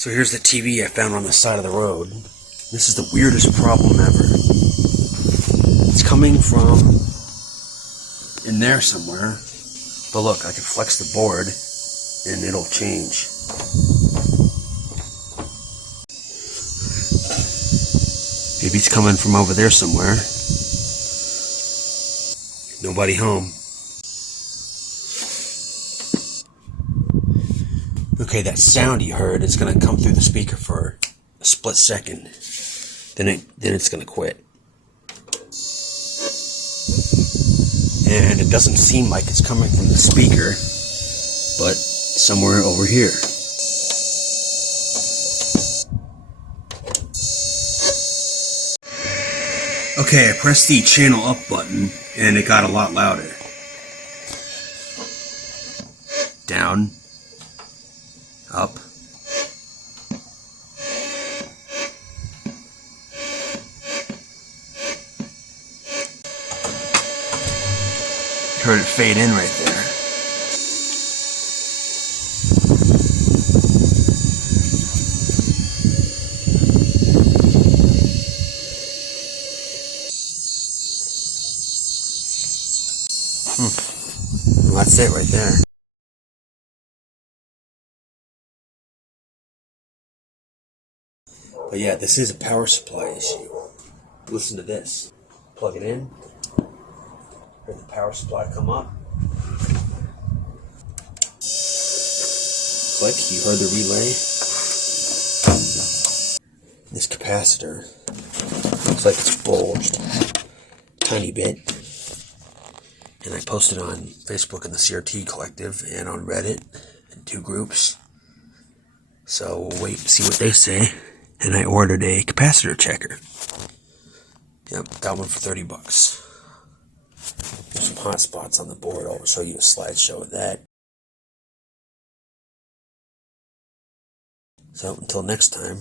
So here's the TV I found on the side of the road. This is the weirdest problem ever. It's coming from in there somewhere. But look, I can flex the board and it'll change. Maybe it's coming from over there somewhere. Nobody home. Okay, that sound you heard is going to come through the speaker for a split second. Then it's going to quit. And it doesn't seem like it's coming from the speaker, but somewhere over here. Okay, I pressed the channel up button and it got a lot louder. Down. Up. Heard it fade in right there. Well, that's it right there. But yeah, this is a power supply issue. Listen to this. Plug it in. Heard the power supply come up. Click, you heard the relay. This capacitor looks like it's bulged a tiny bit. And I posted on Facebook in the CRT Collective and on Reddit in 2 groups. So we'll wait and see what they say. And I ordered a capacitor checker. Yep, got one for $30. There's some hot spots on the board. I'll show you a slideshow of that. So until next time.